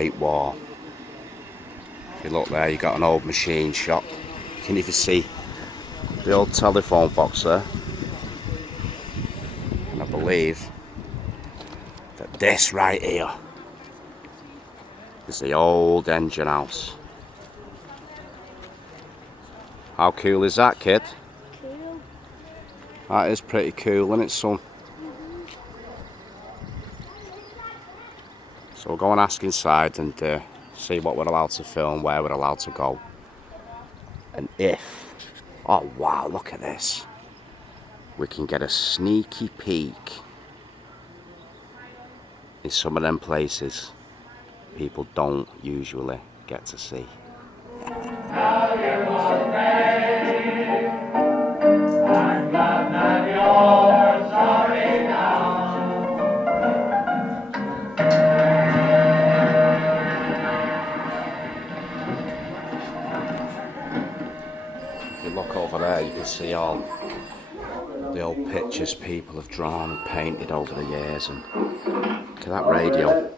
Great War. If you look there, you've got an old machine shop. You can even see the old telephone box there. And I believe that this right here is the old engine house. How cool is that, kid? Cool. That is pretty cool, isn't it, son? So we'll go and ask inside and see what we're allowed to film, where we're allowed to go. And if, oh wow, look at this. We can get a sneaky peek in some of them places people don't usually get to see. If you look over there, you can see all the old pictures people have drawn and painted over the years, and look at that radio.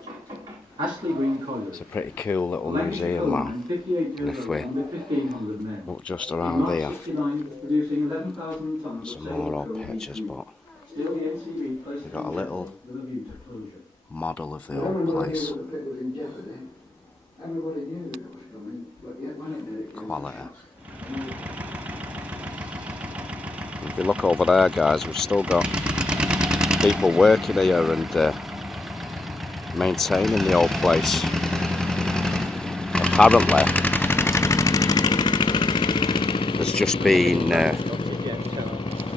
Astley Green Colliery. It's a pretty cool little museum, man. And if we look just around here, some more old pictures, but we've got a little model of the old place. Quality. If you look over there, guys, we've still got people working here and maintaining the old place. Apparently, there's just been.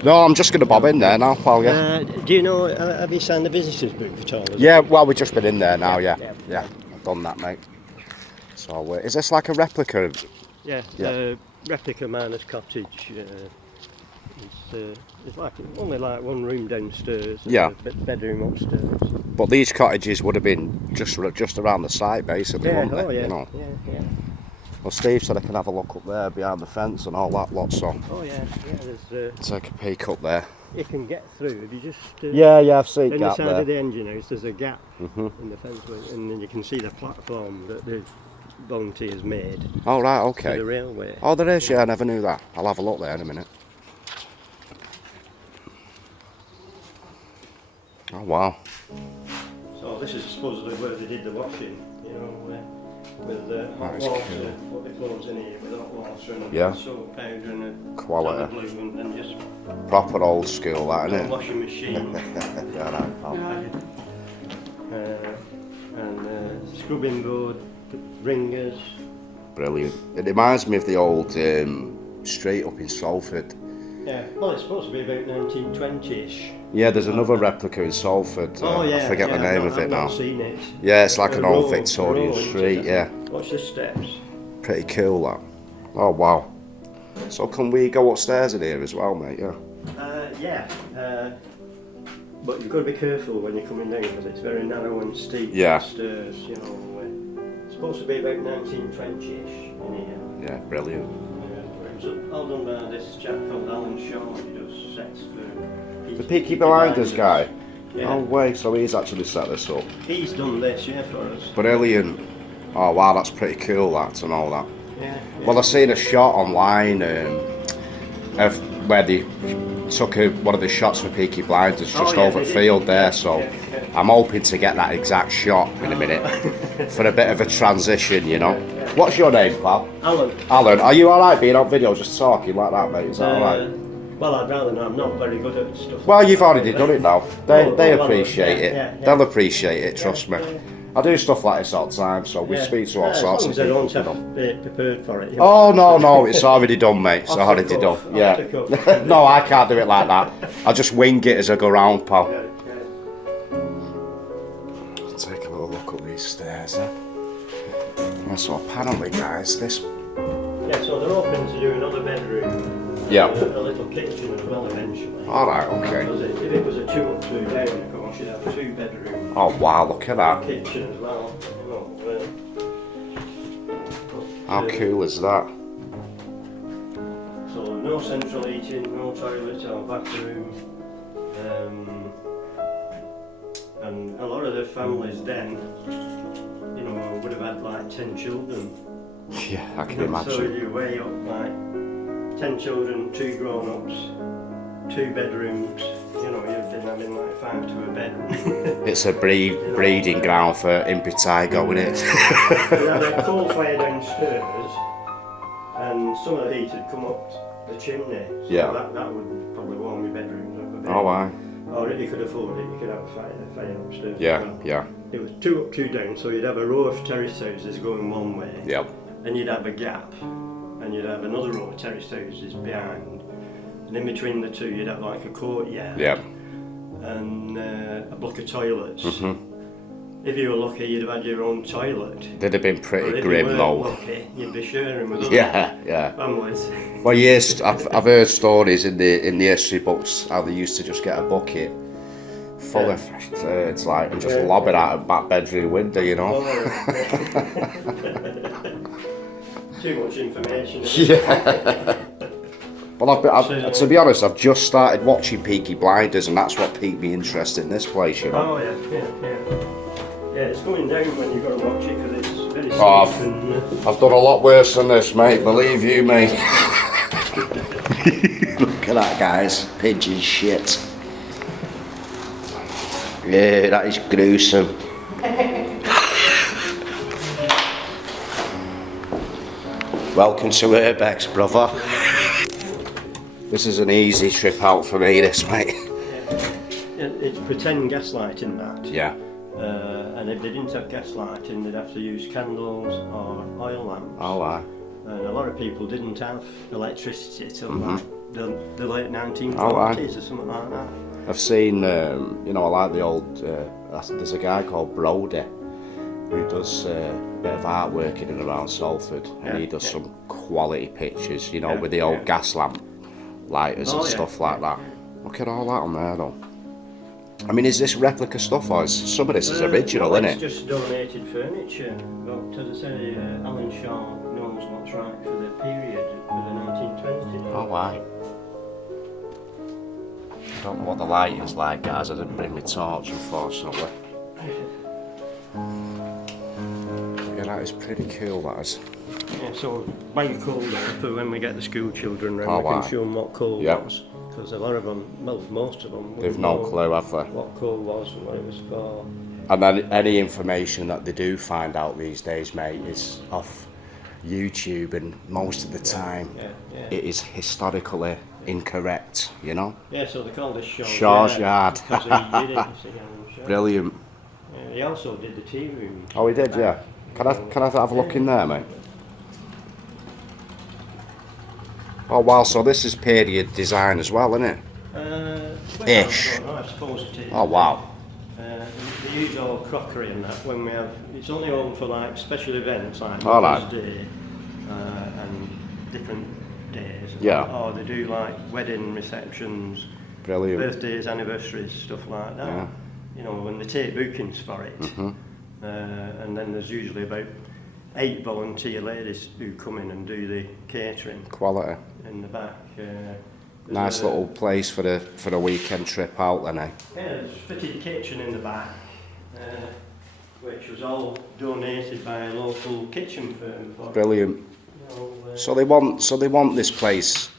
No, I'm just going to bob in there now, pal. Yeah. Do you know? Have you signed the visitors book at all? Yeah. Well, we've just been in there now. Yeah. I've done that, mate. So, is this like a replica? Yeah. Replica miner's cottage. It's like only like one room downstairs. Yeah. And a bedroom upstairs. But these cottages would have been just around the site, basically, wouldn't they? Oh yeah. You know? Yeah. Well, Steve said I can have a look up there behind the fence and all that lot, so. Oh yeah. There's. Take a peek up there. You can get through if you just. Yeah, I've seen on gap the side there. of the engine house, there's a gap in the fence, and then you can see the platform that the volunteers made. Oh right, To okay. the railway. Oh, there is. Yeah, I never knew that. I'll have a look there in a minute. Oh wow. So this is supposedly where they did the washing, you know, with the hot water, put the clothes in here with hot water and soap powder and a Quality. glue and just Proper old school, that, isn't it? washing machine. Yeah, I know. And scrubbing board, ringers. Brilliant. It reminds me of the old street up in Salford. Yeah, well it's supposed to be about 1920ish. Yeah, there's another replica in Salford. I forget the name of it now. I've not seen it. Yeah, it's like an old Victorian street, yeah. Watch the steps. Pretty cool, that. Oh, wow. So can we go upstairs in here as well, mate? Yeah. But you've got to be careful when you're coming down because it's very narrow and steep. Yeah. Stairs, you know. It's supposed to be about 1920ish in here. Yeah, brilliant. It was all done by this chap called Alan who does sets for The Peaky Blinders guy? Yeah. Oh, wait, so he's actually set this up. He's done this, yeah, for us. Brilliant. Oh, wow, that's pretty cool, that, to know that. Yeah. Well, I've seen a shot online of where they took one of the shots for Peaky Blinders just over the field there, so I'm hoping to get that exact shot in a minute for a bit of a transition, you know. What's your name, pal? Alan. Alan, are you alright being on video just talking like that, mate? Is that alright? Well, I'd rather not. I'm not very good at stuff. Well, you've already done it now. They well, appreciate it. yeah. They'll appreciate it, trust me. I do stuff like this all the time, so we speak to all sorts of people. As long as they don't have prepared for it. Oh, no, it's already done, mate. It's already done. Yeah. No, I can't do it like that. I'll just wing it as I go round, pal. Take a little look up these stairs, then. Yeah, so apparently, guys, this... Yeah, so they're hoping to do another bedroom. Yeah. A little kitchen as well eventually. Alright, okay. If it was a 2 up 2 down, of course, you'd have 2 bedrooms. Oh, wow, look at that. Kitchen as well. How cool is that? So no central heating, no toilet or bathroom. And a lot of the families then, you know, would have had like 10 children. Yeah, I can So imagine. you weigh up like 10 children, 2 grown-ups, 2 bedrooms, you know, you've been having like 5 to a bed. It's a breeding ground for impetigo, isn't it? We had a coal fire downstairs, and some of the heat had come up the chimney, so Yeah. that would probably warm your bedrooms up a bit. Oh, aye. Or if you could afford it, you could have a fire upstairs. Yeah, as well. yeah, It was 2 up, 2 down, so you'd have a row of terrace houses going one way, yep. and you'd have a gap, and you'd have another row of terrace houses behind, and in between the two you'd have like a courtyard, Yep. and a block of toilets. Mhm. If you were lucky, you'd have had your own toilet. They'd have been Or pretty if grim, you weren't though. lucky, you'd be sharing with other Yeah. families. Well, yes, I've heard stories in the history books how they used to just get a bucket full of it's like and just lob it out of back bedroom window, you know. Too much information. Yeah. Well, to be honest, I've just started watching Peaky Blinders, and that's what piqued me interest in this place, you know. Oh yeah. Yeah, it's going down when you've got to watch it because it's very steep. Oh, and, I've done a lot worse than this, mate. Believe you me. Look at that, guys. Pigeon shit. Yeah, that is gruesome. Welcome to Urbex, brother. This is an easy trip out for me, this, mate. It's pretend gaslighting that. Yeah. And if they didn't have gaslighting, they'd have to use candles or oil lamps. Oh, aye. And a lot of people didn't have electricity till like the late 1940s or something like that. I've seen, you know, I like the old, there's a guy called Brody who does a bit of artwork in and around Salford, and he does some quality pictures, you know, with the old gas lamp lighters and stuff like that. Look at all that on there, though. I mean, is this replica stuff, or is some of this is original, well, isn't it's it? just donated furniture, but as I say, Alan Shaw knows what's right for the period, for the 1920s. Oh, why? I don't know what the lighting's like, guys. I didn't bring my torch, unfortunately. Yeah, that is pretty cool, that is. Yeah, so buy your coal there for when we get the school children round, Oh, we wow. can show them what coal Yep. was. Because a lot of them, well, most of them, They've wouldn't no know clue, have they? what coal was and what it was for. And then any information that they do find out these days, mate, is off YouTube, and most of the time it is historically incorrect, you know? Yeah, so they called this Shaw's Yard. Because he did it, you see, Alan Shaw. Brilliant. Yeah, he also did the tea room. Oh, he did, yeah. Can I have a look in there, mate? Oh, wow, so this is period design as well, isn't it? Well, Ish. I don't know, I suppose it is. Oh, wow. We use all crockery and that when we have. It's only on for like special events like All Mother's right. Day and different days. Yeah. Or they do like wedding receptions, Brilliant. birthdays, anniversaries, stuff like that. Yeah. You know, when they take bookings for it, and then there's usually about 8 volunteer ladies who come in and do the catering Quality. in the back. Nice little place for a weekend trip out, then, eh? Yeah, there's a fitted kitchen in the back, which was all donated by a local kitchen firm. For, Brilliant. you know, So they want this place,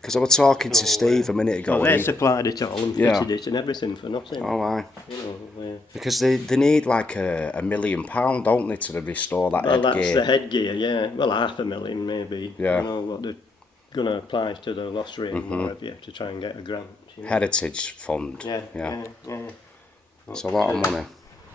because I was talking to Steve a minute ago. So and they he- supplied it all and Yeah. fitted it and everything for nothing. Oh, aye. You know, Because they need like £1 million, don't they, to restore that well, that's headgear? the headgear, yeah. Well, $500,000 maybe. Yeah. You know what they're going to apply to the lost ring or whatever, you have to try and get a grant. You know? Heritage Fund. Yeah. It's a lot of money.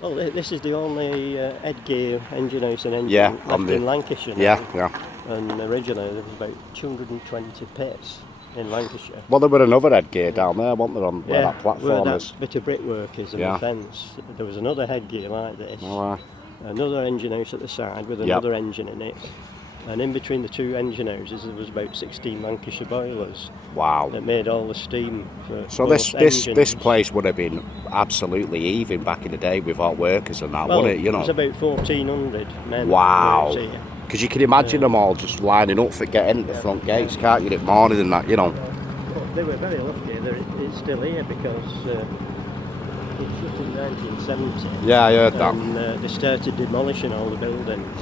Well, this is the only headgear engine house and engine Yeah, left in Lancashire now. Yeah. And originally there was about 220 pits in Lancashire. Well, there were another headgear down there, wasn't there, on where that where platform that is? bit of brickwork is and Yeah. the fence. There was another headgear like this, Oh, aye. another engine house at the side with another engine in it. And in between the two engine houses there was about 16 Lancashire boilers Wow. that made all the steam for So both this engines. place would have been absolutely heaving back in the day with hot workers and that, Well, wouldn't it? You know. it was about 1,400 men. Wow. worked here. Because you can imagine them all just lining up for getting at the front gates, can't you? At morning and that, you know. Well, they were very lucky that it's still here because in 1970. Yeah, I heard that. And they started demolishing all the buildings,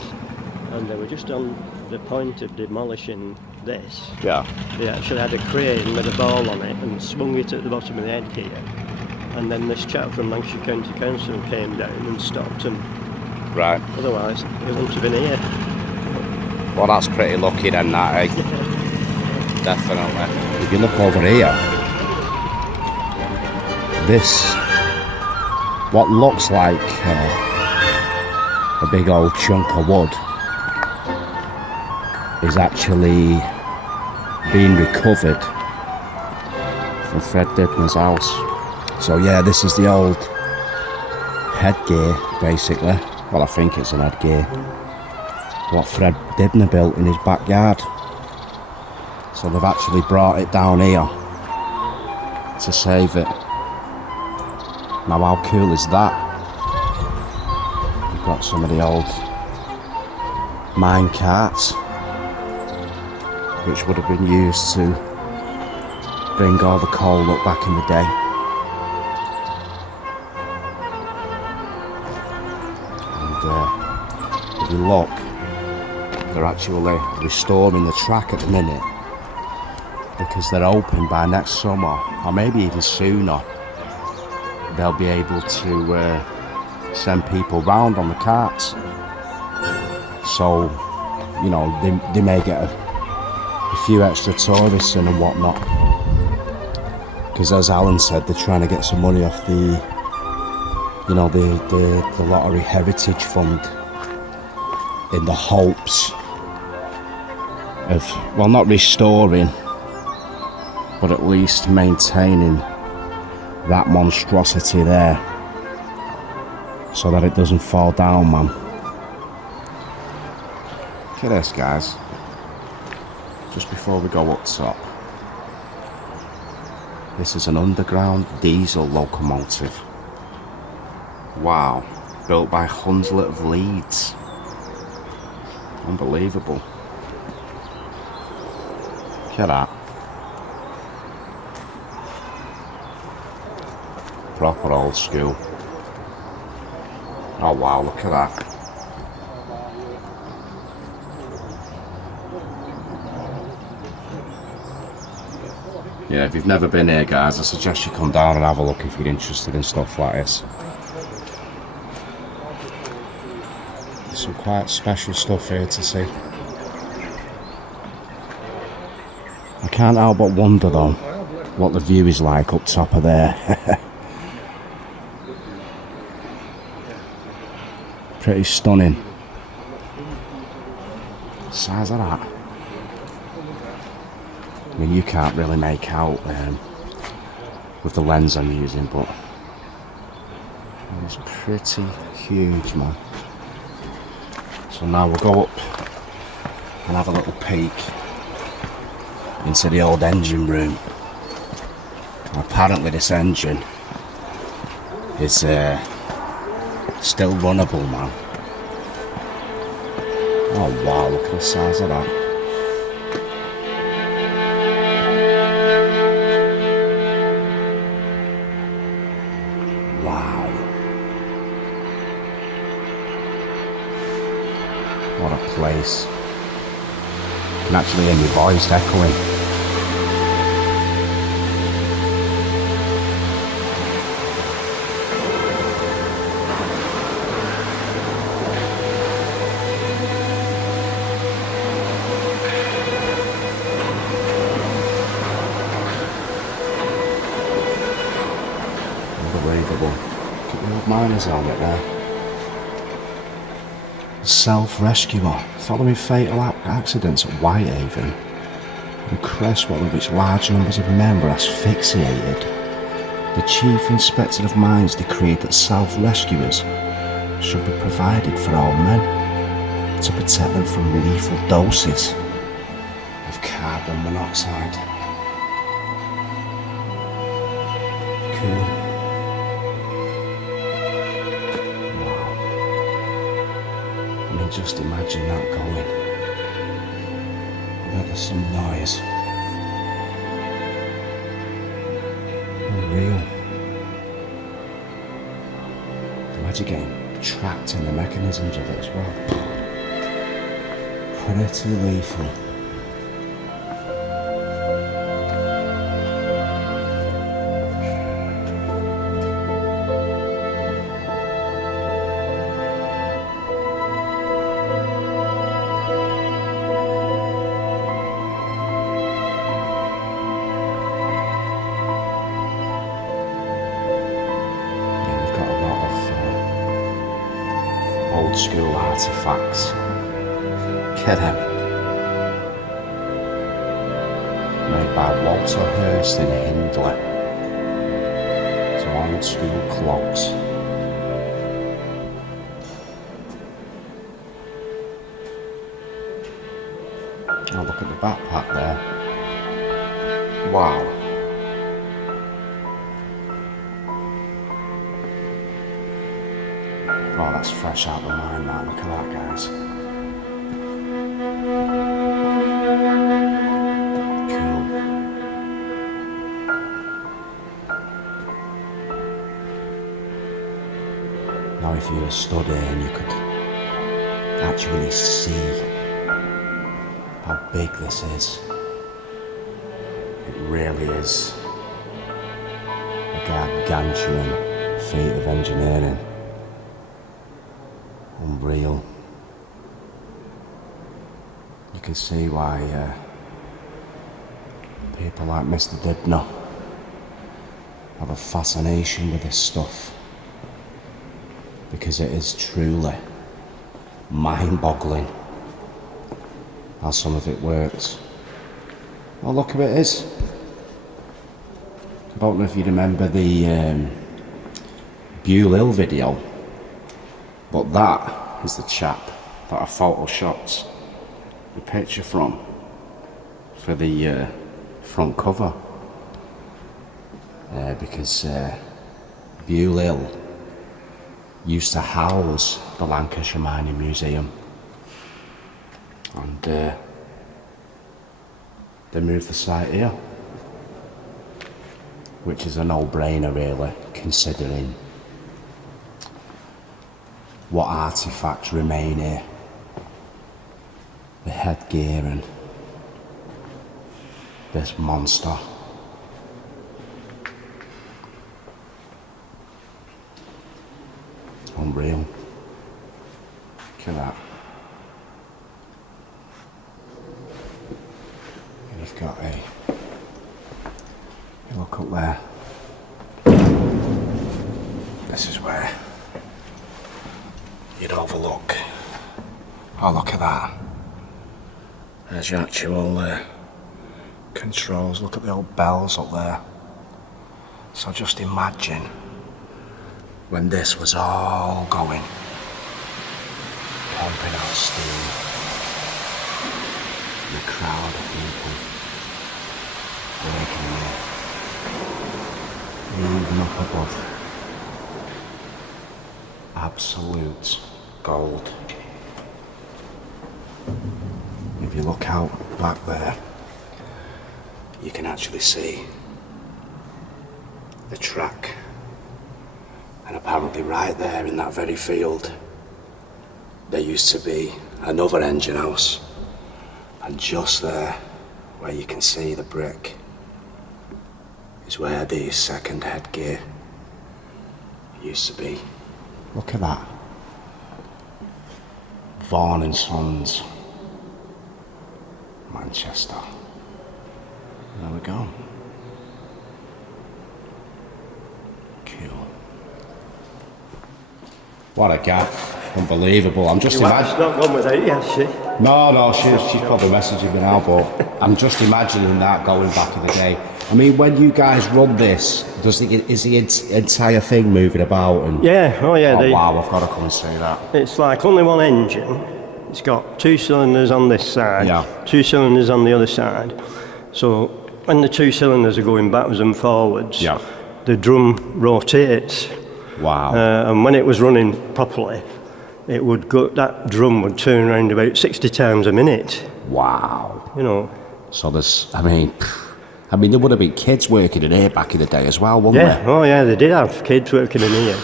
and they were just on the point of demolishing this. Yeah. They actually had a crane with a ball on it and swung it at the bottom of the headgear. And then this chap from Lancashire County Council came down and stopped them. Right. Otherwise, they wouldn't have been here. Well, that's pretty lucky then, that, eh? Definitely. If you look over here, this, what looks like a big old chunk of wood, is actually being recovered from Fred Dibner's house. So yeah, this is the old headgear, basically. Well, I think it's an headgear. What Fred Dibner built in his backyard. So they've actually brought it down here to save it. Now how cool is that? We've got some of the old mine carts, which would have been used to bring all the coal up back in the day. And if you look, they're actually restoring the track at the minute, because they're hoping by next summer, or maybe even sooner, they'll be able to send people round on the carts. So, you know, they may get a few extra tourists in and whatnot. Because as Alan said, they're trying to get some money off the, you know, the Lottery Heritage Fund, in the hopes of, well, not restoring, but at least maintaining that monstrosity there, so that it doesn't fall down, man. Look at this, guys. Just before we go up top, this is an underground diesel locomotive. Wow, built by Hunslet of Leeds. Unbelievable. Look at that. Proper old school. Oh wow, look at that. Yeah, if you've never been here, guys, I suggest you come down and have a look if you're interested in stuff like this. There's some quite special stuff here to see. I can't help but wonder though what the view is like up top of there. Pretty stunning. Size of that. I mean, you can't really make out with the lens I'm using, but it's pretty huge, man. So now we'll go up and have a little peek into the old engine room. And apparently this engine is still runnable, man. Oh wow, look at the size of that. Wow. What a place. You can actually hear my voice echoing. Unbelievable. Look at the old miner's helmet there. Self-rescuer, following fatal accidents at Whitehaven and Cresswell, of which large numbers of men were asphyxiated, the Chief Inspector of Mines decreed that self-rescuers should be provided for all men to protect them from lethal doses of carbon monoxide. Cool. Just imagine that going. I bet there's some noise. Unreal. words, you're getting trapped in the mechanisms of it as well. Pretty lethal. Old school artifacts. Get them. Made by Walter Hurst in Hindley. Some old school clocks. Oh, look at the backpack there. Wow. Oh, that's fresh out of the mine, that. Look at that, guys. Cool. Now, if you were stood here and you could actually see how big this is, it really is a gargantuan feat of engineering. Unreal. You can see why people like Mr. Dibner have a fascination with this stuff, because it is truly mind-boggling how some of it works. Oh, look who it is. I don't know if you remember the Bewle Hill video, but that is the chap that I photoshopped the picture from for the front cover, because Bewle Hill used to house the Lancashire Mining Museum, and they moved the site here, which is a no-brainer really, considering what artifacts remain here. The headgear and this monster. Unreal. Look at that. And you've got a look up there. This is where you'd overlook. Oh, look at that. There's your actual controls. Look at the old bells up there. So just imagine when this was all going, pumping out steam, the crowd of people working there, even up above. Absolute gold. If you look out back there, you can actually see the track, and apparently right there in that very field there used to be another engine house, and just there where you can see the brick is where the second headgear used to be. Look at that. Vaughan and Sons, Manchester. There we go. Cool. What a gaff. Unbelievable. I'm just imagining. She's not gone without you, has she? No, she's probably messaging me now, but I'm just imagining that going back in the day. I mean, when you guys run this, is the entire thing moving about? And yeah, oh yeah. Wow, I've got to come and see that. It's like only one engine. It's got 2 cylinders on this side, 2 cylinders on the other side. So when the 2 cylinders are going backwards and forwards, the drum rotates. Wow. And when it was running properly, it would go. That drum would turn around about 60 times a minute. Wow. You know. So there's, I mean, there would have been kids working in here back in the day as well, wouldn't there? Oh yeah, they did have kids working in here.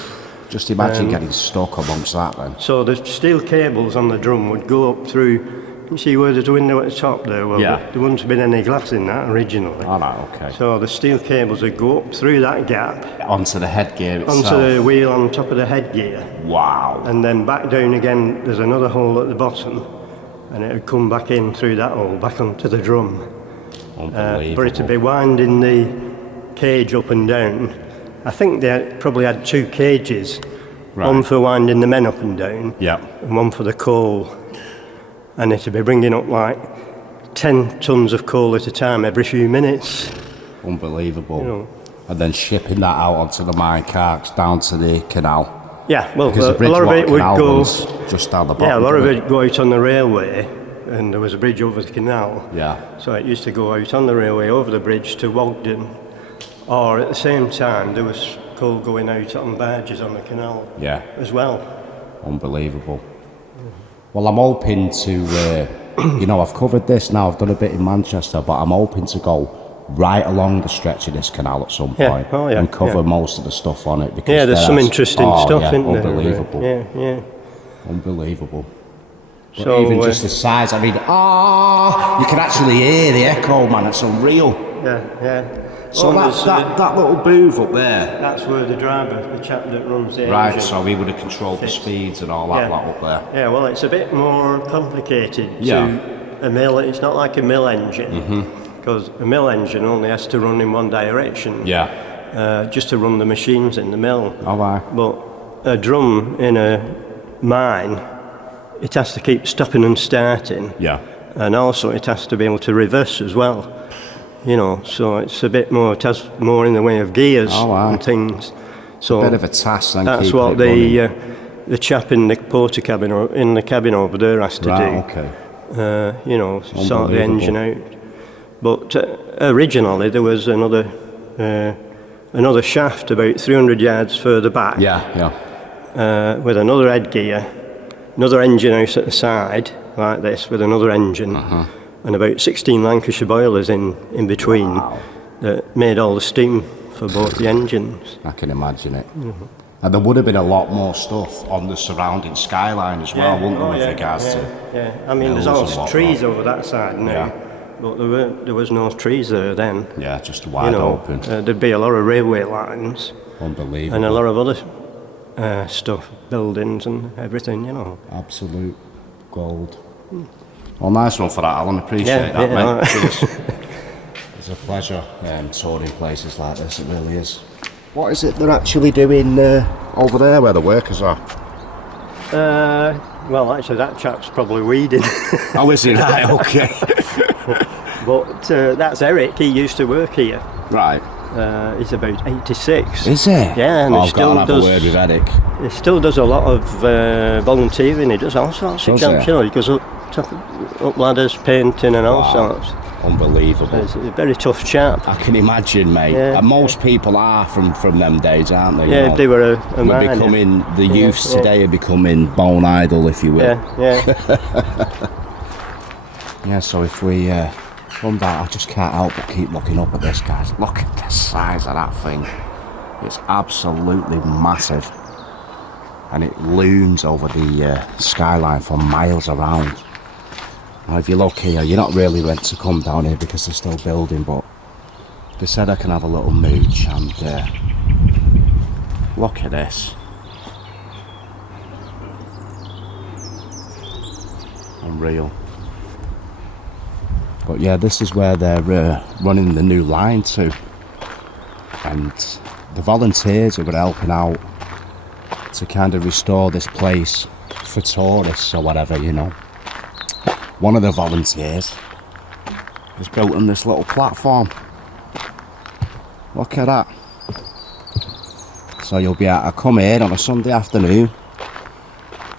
Just imagine getting stuck amongst that then. So the steel cables on the drum would go up through. You see where there's a window at the top there? Well, there wouldn't have been any glass in that originally. Oh, no, okay. So the steel cables would go up through that gap. Onto the headgear itself? Onto the wheel on top of the headgear. Wow. And then back down again, there's another hole at the bottom. And it would come back in through that hole, back onto the drum. Unbelievable. For it to be winding the cage up and down. I think they probably had 2 cages. Right. One for winding the men up and down. Yeah. And one for the coal. And it'd be bringing up like 10 tons of coal at a time every few minutes. Unbelievable. You know. And then shipping that out onto the mine carts down to the canal. Yeah, well, Because a lot of it would go just down the bottom. Yeah, a lot of it would go out on the railway, and there was a bridge over the canal. Yeah. So it used to go out on the railway over the bridge to Wogden, or at the same time there was coal going out on barges on the canal. Yeah. As well. Unbelievable. Well, I'm hoping to, I've covered this now, I've done a bit in Manchester, but I'm hoping to go right along the stretch of this canal at some point and cover most of the stuff on it. Because there's some interesting stuff, isn't there? Unbelievable. Yeah. Unbelievable. But So, even just the size, I mean, you can actually hear the echo, man, it's unreal. Yeah. So that little booth up there. That's where the driver, the chap that runs the Right, engine. so he would have controlled the speeds and all that lot up there. Yeah, well, it's a bit more complicated Yeah. to a mill. It's not like a mill engine, because a mill engine only has to run in one direction. Yeah. Just to run the machines in the mill. Oh, wow. But a drum in a mine, it has to keep stopping and starting. Yeah. And also it has to be able to reverse as well. So it's a bit more, it has more in the way of gears and things. So a bit of a task then. that's what the chap in the porter cabin or in the cabin over there has to do. Okay. Sort the engine out. But originally there was another shaft about 300 yards further back. Yeah. With another headgear, another engine house at the side, like this, with another engine. And about 16 Lancashire boilers in between that made all the steam for both the engines. I can imagine it. And there would have been a lot more stuff on the surrounding skyline as well, wouldn't there, with regards to... Yeah, I mean, there's all trees over that side now, but there was no trees there then. Yeah, just wide open. There'd be a lot of railway lines. Unbelievable. And a lot of other stuff, buildings and everything, Absolute gold. Well, nice one for that, Alan. Appreciate that, mate. It's a pleasure touring places like this, it really is. What is it they're actually doing over there where the workers are? Well, actually, that chap's probably weeding. Oh, is he? Right, okay. But that's Eric, he used to work here. Right. He's about 86. Is he? Yeah, and I've he still got to have a word with Eric. He still does a lot of volunteering, he does all sorts of jobs, he goes up ladders, painting and all sorts. Unbelievable. He's a very tough chap. I can imagine, mate. Yeah. And most people are from them days, aren't they? Yeah, they were a man. Becoming, the youths today are becoming bone idle, if you will. Yeah. Yeah, so if we come down, I just can't help but keep looking up at this, guys. Look at the size of that thing. It's absolutely massive. And it looms over the skyline for miles around. Now, if you look here, you're not really meant to come down here because they're still building, but they said I can have a little mooch, and look at this. Unreal. But yeah, this is where they're running the new line to, and the volunteers who were helping out to kind of restore this place for tourists or whatever, One of the volunteers has built them this little platform. Look at that. So you'll be able to come here on a Sunday afternoon,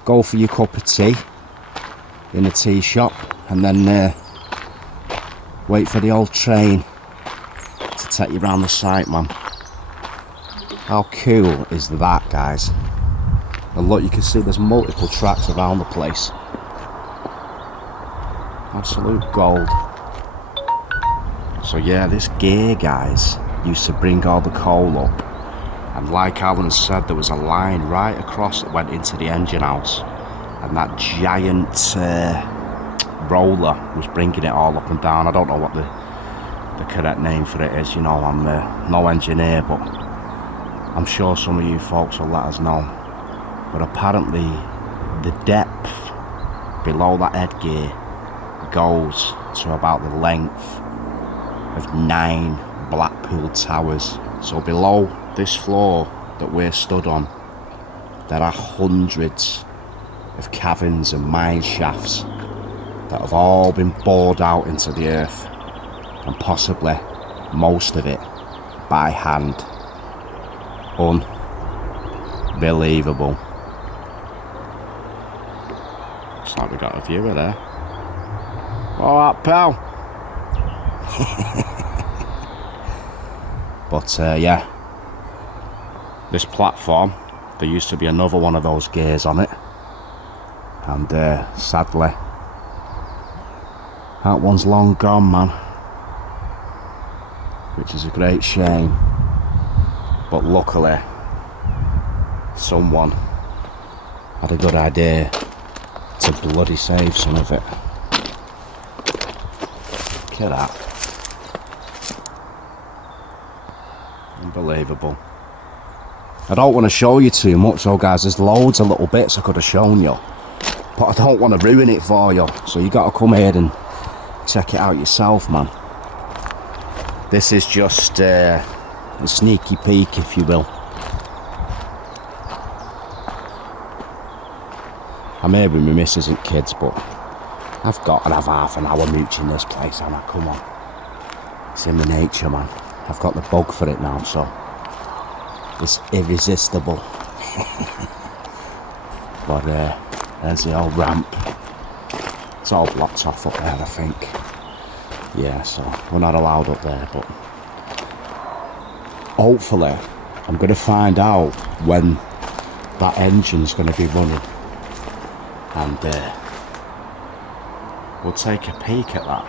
go for your cup of tea in a tea shop, and then wait for the old train to take you around the site, man. How cool is that, guys? And look, you can see there's multiple tracks around the place. Absolute gold. So yeah, this gear, guys, used to bring all the coal up And like Alan said, there was a line right across that went into the engine house, and that giant roller was bringing it all up and down. I don't know what the correct name for it is, you know, I'm no engineer, but I'm sure some of you folks will let us know. But apparently the depth below that headgear goes to about the length of 9 Blackpool towers. So below this floor that we're stood on, there are hundreds of caverns and mine shafts that have all been bored out into the earth, and possibly most of it by hand. Unbelievable. Looks like we got a viewer there. Alright, pal. But yeah, this platform, there used to be another one of those gears on it, and sadly that one's long gone, man, which is a great shame. But luckily someone had a good idea to bloody save some of it. Look at that. Unbelievable. I don't want to show you too much though, guys. There's loads of little bits I could have shown you, but I don't want to ruin it for you, so you got to come here and check it out yourself, man. This is just a sneaky peek, if you will. I'm here with my missus and kids, but I've got to have half an hour mooching this place, and come on, it's in the nature, man. I've got the bug for it now, so it's irresistible. But there's the old ramp. It's all blocked off up there, I think. Yeah, so we're not allowed up there, but hopefully I'm going to find out when that engine's going to be running, and we'll take a peek at that,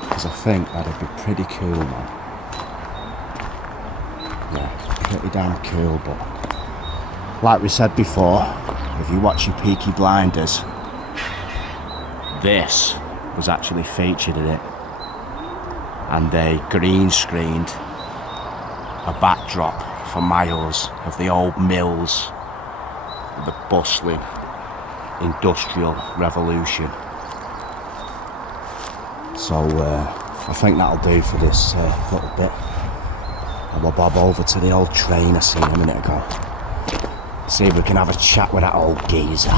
because I think that'd be pretty cool, man. Yeah, pretty damn cool. But like we said before, if you watch your Peaky Blinders, this was actually featured in it, and they green screened a backdrop for miles of the old mills, the bustling industrial revolution. So I think that'll do for this little bit, and we'll bob over to the old train I seen a minute ago, see if we can have a chat with that old geezer.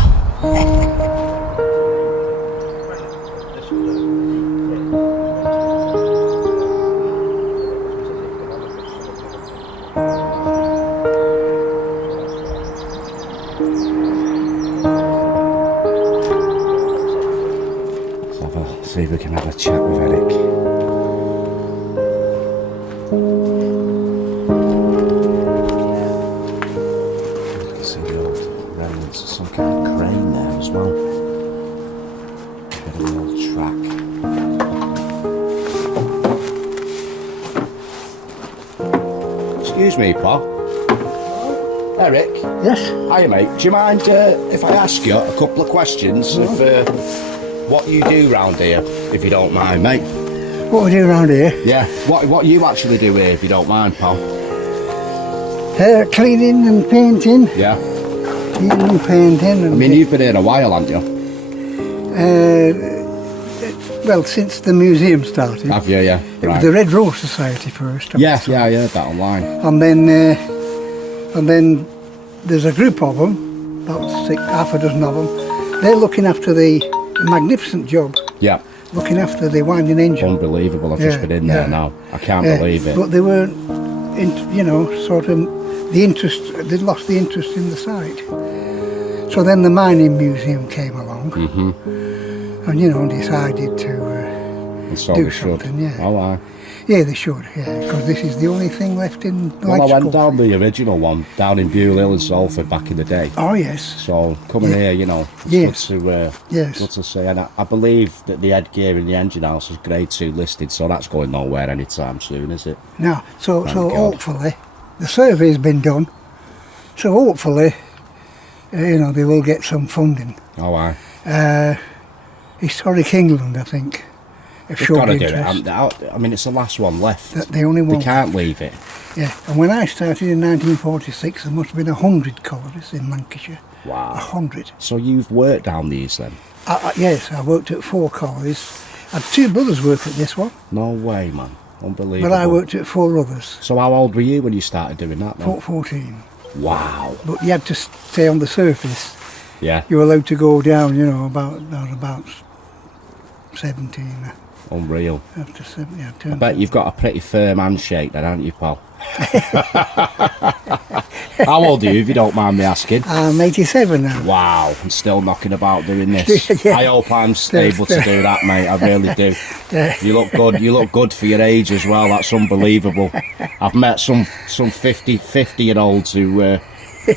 See if we can have a chat with Eric. You can see the old remnants of some kind of crane there as well. A bit of an old track. Excuse me, Pa. Eric? Yes? Hiya, mate. Do you mind if I ask you a couple of questions of what you do round here, if you don't mind, mate? What we do around here? Yeah, what you actually do here, if you don't mind, pal? Cleaning and painting. Yeah. Cleaning and painting. And I mean, you've been here a while, haven't you? well, since the museum started. Have you, yeah? It was the Red Rose Society first. Yeah, I heard that online. And then there's a group of them, about half a dozen of them. They're looking after a magnificent job. Yeah. Looking after the winding engine. Unbelievable. I've just been in there now. I can't believe it. But they were, sort of the interest. They'd lost the interest in the site. So then the mining museum came along, and decided to do something. Yeah. Oh, aye. Yeah, they should. Yeah, because this is the only thing left in. Well, I went down the original one down in Bewle Hill and Salford back in the day. Oh yes. So coming here, it's good to see. And I believe that the headgear in the engine house is Grade 2 listed, so that's going nowhere anytime soon, is it? No. So hopefully the survey's been done, so hopefully, they will get some funding. Oh, aye. Historic England, I think, have They've showed got to do interest. it. I mean, it's the last one left. That the only one. They can't leave it. Yeah, and when I started in 1946, there must have been 100 collieries in Lancashire. Wow. 100. So you've worked down these then? Yes, I worked at 4 collieries. I had 2 brothers work at this one, No way, man. Unbelievable. but I worked at 4 others. So how old were you when you started doing that then? 14. Wow. But you had to stay on the surface. Yeah. You were allowed to go down, about 17. Unreal. After 7, yeah. I bet you've got a pretty firm handshake then, haven't you, pal? How old are you, if you don't mind me asking? I'm 87 now. Wow, I'm still knocking about doing this. Yeah. I hope I'm able to do that, mate. I really do. Yeah. You look good. You look good for your age as well. That's unbelievable. I've met some 50-year-olds who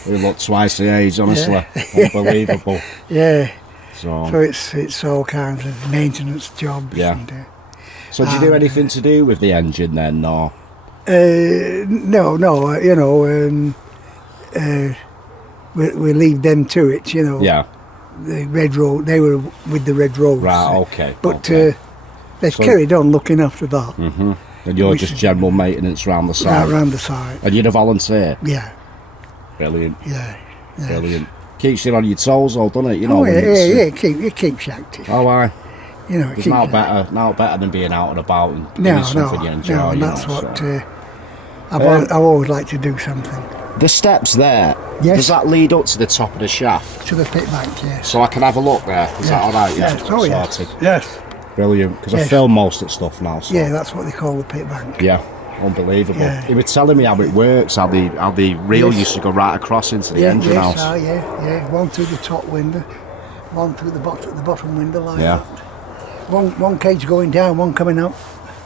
look twice the age. Honestly, unbelievable. Yeah. So it's all kinds of maintenance jobs. Yeah. And, so did you do anything to do with the engine then, or? No. We leave them to it. Yeah. The Red Road. They were with the Red Road. Right. Okay. But okay. they've So- carried on looking after that. Mhm. And you're just general maintenance round the side. Around the side. And you're a volunteer. Yeah. Brilliant. Yeah. Yes. Brilliant. Keeps you on your toes, though, doesn't it? Oh, when yeah, it's, it keeps you active. Oh, aye. It It's keeps now you better than being out and about and No, doing something you enjoy. no, you that's know, what so. I've always liked to do something. The steps there, Yes. does that lead up to the top of the shaft? To the pit bank, yes. So I can have a look there? Is that all right? Yeah, Yes, oh yes. sorted. Yes. Brilliant, because I Yes. film most of the stuff now. So. Yeah, that's what they call the pit bank. Yeah, unbelievable. Yeah. He was telling me how it works, how the reel Yes. used to go right across into the engine yes, house. yeah. One through the top window, one through the bottom window like Yeah. that. One cage going down, one coming up.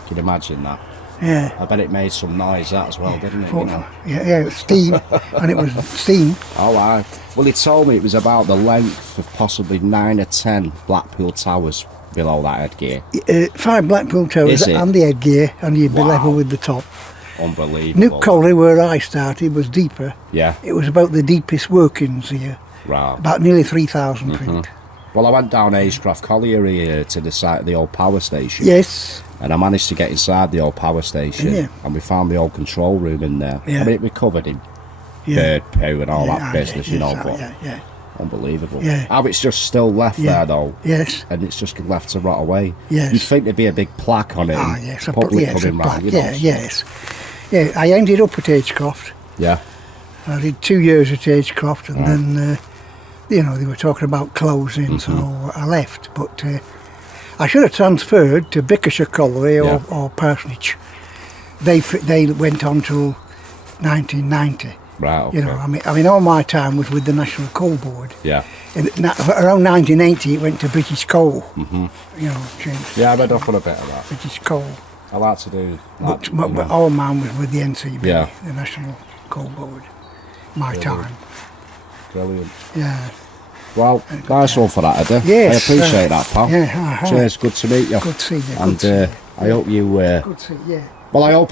Can you imagine that? Yeah. I bet it made some noise that as well, didn't it? For- You know? Yeah, it was steam, and it was steam. Oh, aye. Well, he told me it was about the length of possibly 9 or 10 Blackpool towers below that headgear. 5 Blackpool towers Is it? and the headgear, and you'd be Wow. level with the top. Unbelievable. Nuke Colliery, where I started, was deeper. Yeah, It was about the deepest workings here, right. about nearly 3,000 Mm-hmm. feet. Well, I went down Acecroft Colliery to the site of the old power station. Yes, And I managed to get inside the old power station. Yeah. And we found the old control room in there. Yeah. I mean, it was covered in yeah. bird poo and all Yeah, that business, you know, yes, but yeah. unbelievable. Yeah. How it's just still left Yeah. there, though. Yes. And it's just left to rot away. Yes. You'd think there'd be a big plaque on it. Ah, and yes, public yes, coming round, you know. yeah, so- yes. Yeah, I ended up at Agecroft. Yeah. I did 2 years at Agecroft, and Right. then, they were talking about closing, so I left. But I should have transferred to Bickershire Colliery Yeah. or Parsonage. They went on till 1990. Right, okay. I mean, all my time was with the National Coal Board. Yeah. And around 1980, it went to British Coal. Mm-hmm. Changed Yeah, I read up on a bit of that. British Coal. I like to do that. But all mine was with the NCB, Yeah. the National Coal Board. My time. Brilliant. Yeah. Well, nice one for that, Eddie. Yes, I appreciate that, pal. yeah, uh-huh. Cheers, good to meet you. Good to see you. And Good to see I hope you. Good to see you. Yeah. Well, I hope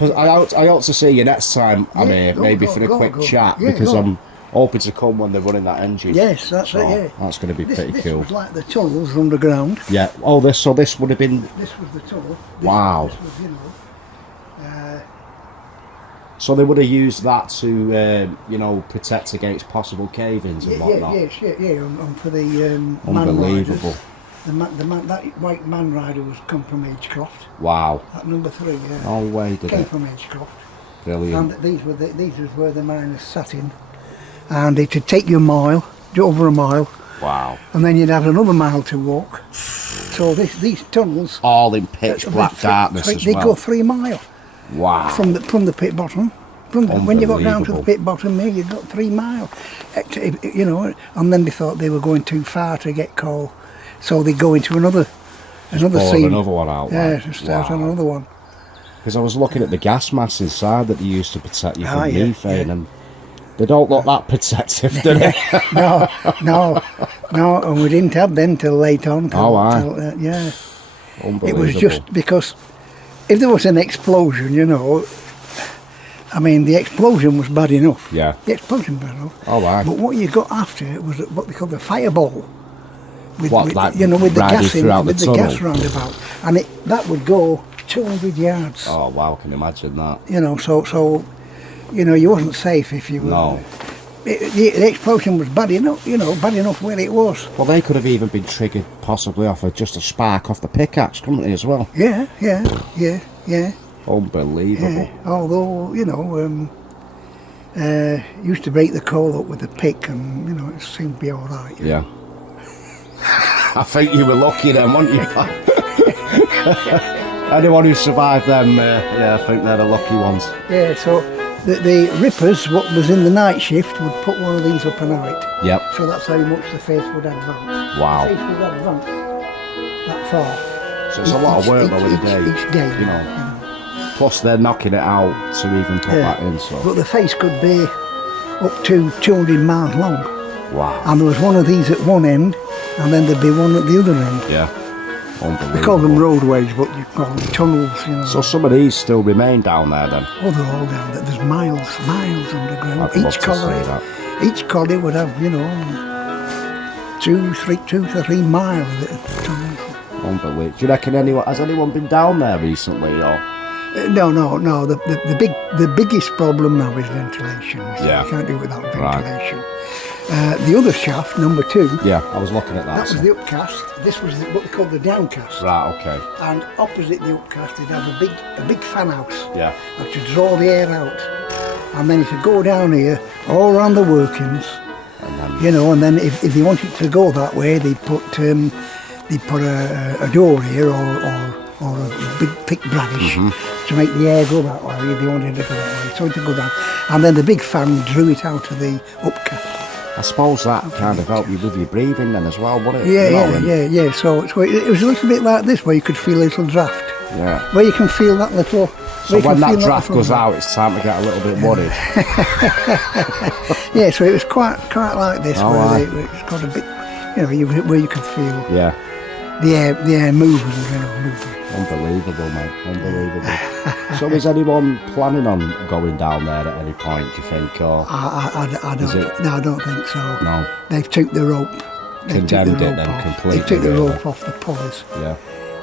to see you next time. I'm Yeah, here, go, maybe go, for a go, quick go. chat Yeah, because go. I'm hoping to come when they're running that engine. Yes, that's So, it. Yeah. That's going to be pretty This cool. was like the tunnels underground. Yeah. Oh, this would have been. This was the tunnel. Wow. This was, So they would have used that to, protect against possible cave-ins and whatnot. yeah. And for the Unbelievable. man riders. That white man rider was come from Agecroft. Wow. That number 3. Yeah. No way, did Came it? from Agecroft. Brilliant. And these was where the miners sat in, and it would take you a mile, over a mile, Wow. and then you'd have another mile to walk. So these tunnels, All in pitch black darkness as they well. go 3 mile Wow. from the pit bottom. When you got down to the Unbelievable. pit bottom here, you got 3 mile. And then they thought they were going too far to get coal, so they go into another Pour seam. another one out. Yeah, like, to start wow. on another one. Because I was looking at the gas mask inside that they used to protect you from Ah, yeah, methane, yeah. and they don't look that protective, do they? No, and we didn't have them till late on. Oh, aye. Yeah. It Unbelievable. was just because if there was an explosion, I mean, the explosion was bad enough. Yeah. The explosion was bad enough. Oh, wow. But what you got after was what they call the fireball. With, Like you know, with the gas in, throughout with the the tunnel? gas roundabout, and that would go 200 yards. Oh, wow, can you imagine that? You know, so you know, you wasn't safe if you were. No. The explosion was bad enough, you know, bad enough where it was. Well, they could have even been triggered possibly off of just a spark off the pickaxe, couldn't they, as well? Yeah. Unbelievable. Yeah. Although, you know, used to break the coal up with a pick, and you know, it seemed to be all right. Yeah. I think you were lucky then, weren't you? Anyone who survived them, yeah, I think they're the lucky ones. Yeah. So the rippers, what was in the night shift, would put one of these up a night. Yep. So that's how much the face would advance. Wow. The face would advance that far. So it's a lot of work though in a day. Each day. You know. Plus they're knocking it out to even put that in. So. But the face could be up to 200 miles long. Wow. And there was one of these at one end, and then there'd be one at the other end. Yeah. Unbelievable. They call them roadways, but you call them tunnels, you know. So some of these still remain down there then? Oh, they're all down there. There's miles underground. I'd love to see that. Each colliery would have, you know, 2 to 3 miles of tunnels. Unbelievable. Do you reckon has anyone been down there recently, or? No. The biggest problem now is ventilation. So Yeah. you can't do it without Right. ventilation. The other shaft, number 2. Yeah, I was looking at that. That was the upcast. This was what they call the downcast. Right. Okay. And opposite the upcast, they'd have a big fan house. Yeah. That to draw the air out. And then if you go down here, all around the workings, you know, and then if you wanted to go that way, they put a door here or a big thick bradish to make the air go that way. If they wanted to go that way, so to go down. And then the big fan drew it out of the upcast. I suppose that kind of helped you with your breathing then as well, wouldn't it? Yeah. So it was a little bit like this, where you could feel a little draft. Yeah. Where you can feel that little. So when that draft goes out, it's time to get a little bit worried. Yeah, so it was quite like this, Oh, it's got a bit, you know, where you can feel Yeah. the air moving, moving. Unbelievable, mate. Unbelievable. So is anyone planning on going down there at any point, do you think? Or I don't think so. No. They've took the rope. Condemned it then completely, They took the really. rope off the pulleys. Yeah.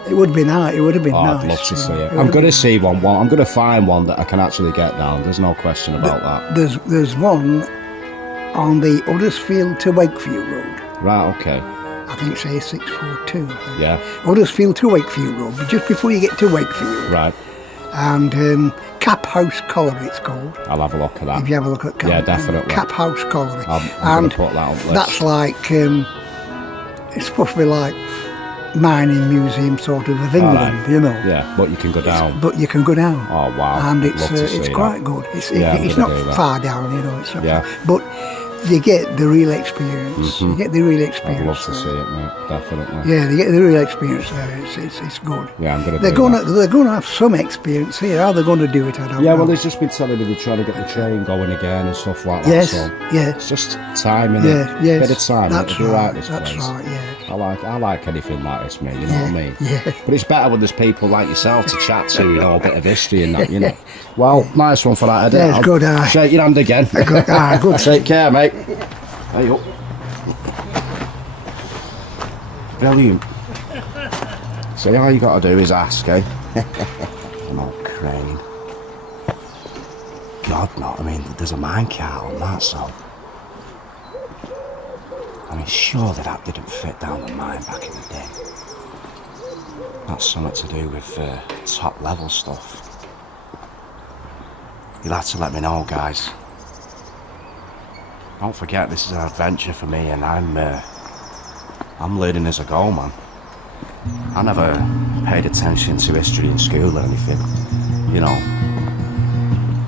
It would have been nice. It would have been nice. I'd love to see it. would I'm have going to been see one. I'm going to find one that I can actually get down. There's no question about that. There's one on the Huddersfield to Wakefield Road. Right, okay. I think it's A642. I think. Yeah. Huddersfield to Wakefield Road, but just before you get to Wakefield. Right. And Cap House Colliery, it's called. I'll have a look at that. If you have a look at Yeah, definitely. Cap House Colliery. I'm going to put that on the list. That's like, it's supposed to be like mining museum sort of England, Right. you know. Yeah, but you can go down. But you can go down. Oh, wow. And I'd love to it's see quite that. good. It's I'm not gonna do that. far down, you know. It's not Yeah. far. But you get the real experience. You get the real experience. I'd love to see it, mate. Definitely. Yeah, they get the real experience there. It's good. Yeah, I'm going to They're do going that. to they're going to have some experience here. How they're going to do it, I don't Yeah, know. well, he's just been telling me they're trying to get the train going again and stuff like that. Yes, So yeah. it's just time, innit? Yeah, yes. Bit of time. That's It'll be right. right, this That's place. right. Yeah. I like anything like this, mate. You know what I mean? Yeah. But it's better when there's people like yourself to chat to, you know, a bit of history and that, you know. Well, nice one for that, Eddie. Yeah, it's good, Shake your hand again. Good. Take care, mate. Hey up. Brilliant. So all you got to do is ask, eh? Come on, crane. God, no. I mean, there's a minecart on that, so. I mean, surely that didn't fit down the mine back in the day. That's something to do with top level stuff. You'll have to let me know, guys. Don't forget, this is an adventure for me, and I'm learning as I go, man. I never paid attention to history in school or anything, you know.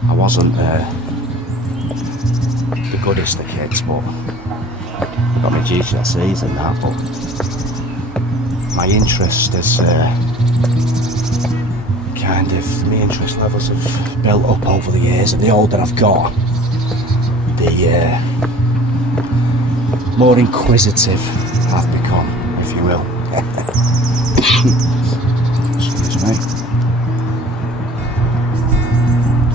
I wasn't the goodest of kids, but I got my GCSEs and that, but my interest is my interest levels have built up over the years, and the older I've got, the more inquisitive I've become, if you will. Excuse me.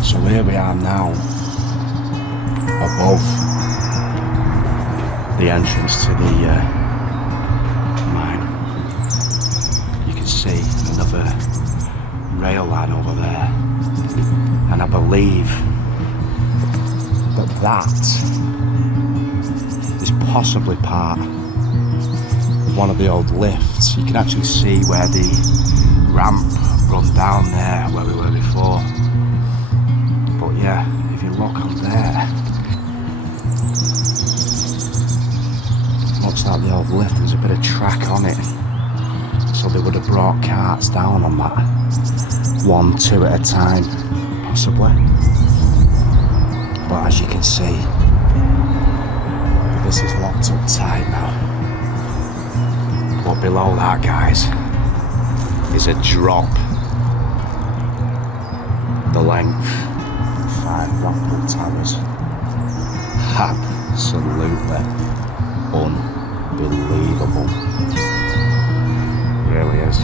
So So here we are now, above the entrance to the mine. You can see another rail line over there, and I believe that is possibly part of one of the old lifts. You can actually see where the ramp run down there where we were before. But yeah, if you look up there, looks like the old lift. There's a bit of track on it, so they would have brought carts down on that, 1, 2 at a time, possibly. But as you can see, this is locked up tight now. But below that, guys, is a drop the length of 5 Rockpool Towers. Absolutely unbelievable. Really is.